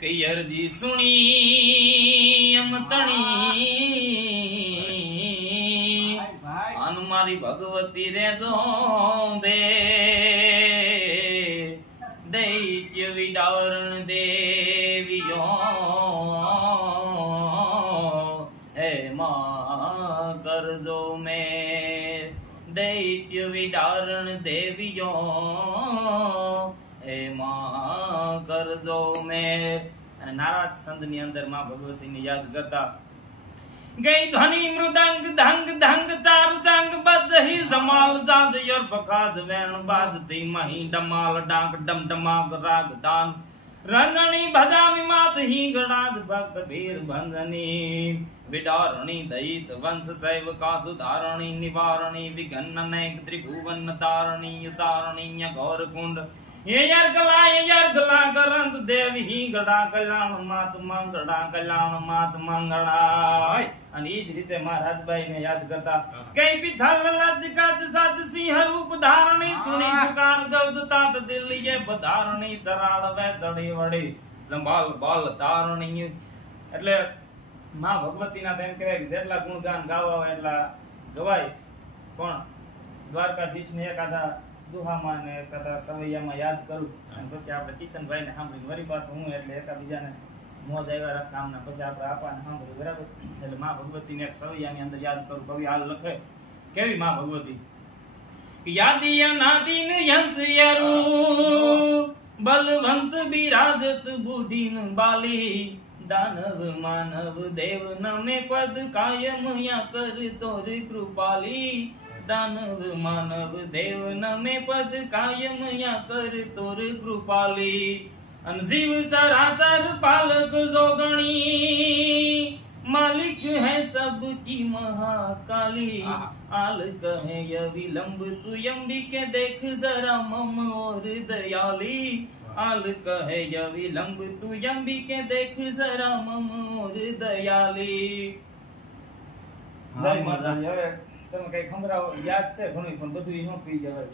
કઈ અરજી સુણી એમ તણી અન મારી ભગવતી રે દો દે દૈત્ય વિડારણ દેવીઓ હે માં કરજો મેં દૈત્ય વિડારણ દેવીઓ હે માં કરજો મેં. અને નારાજ સંત ની અંદર માં ભગવતી ને યાદ કરતા ગઈ ધ્વનિ મૃદંગ ધંગ ધંગ ચાર ચાંગ બદહી જમાલ જાદ યર બકાદ વેણ બાદ તી મહી ડમાલ ડાંક ડમ ડમાગ રાગ દાન રંગણી ભજામી માત હી ગણાદ ભક્ત ભીર ભંજની વિડારણી દૈત વંશ સૈવ કાજુ ધારણી નિવારણી વિઘન નૈક ત્રિભુવન તારણી ઉતારણી ગૌર કુંડ ये यर्गला करंत देवी ही गड़ा कल्याण मात मंगला. અને ઈ જ રીતે મહારાજભાઈ ને યાદ કરતા કઈ બિથલ લજકત સદ સિંહ રૂપ ધારણી સુણી પુકાર ગૌદ તાત દિલ્હીએ પધારણી ચરાળ વે ચડી વડી લંબાલ બાલ તારણી. એટલે માં ભગવતીના તેમ કહેવાય કે જેટલા ગુણગાન ગાવા હોય એટલા ગવાય, પણ દ્વારકાધીશ ને એકાદા દુહામાં ને એકાદા સવૈયામાં યાદ કરું અને પછી આપણે કિશનભાઈ ને સાંભળીને વળી પાછું હું એટલે એકાબીજાને મોજ આવ્યા રાખે કામના પછી આપણે આપાને સાંભળ્યું બરાબર. એટલે માં ભગવતીને એક સવૈયાની અંદર યાદ કરું. કવિ હાલ લખે કેવી માં ભગવતી યાદિયા નાદિન યંત યરુ બલવંત બિરાજત બુઢીન બાલી દાનવ માનવ દેવ નમે પદ કાયમ યા કર તોર કૃપાલી દાનવ માનવ દેવ નમે પદ કાયમ યા કર તોર કૃપાલી. અન જીવ ચરાચર પાલક જોગણી मालिक है सब की महाकाली आल कहे य विलंब तू अंबिके देख जरा मम और दयाली आल कहे य विलंब तू अंबिके देख जरा मम और दयाली. જય માતા. હવે તમે કઈ ખંભરાવો યાદ છે ઘણું પણ બધું નો પી જવાય.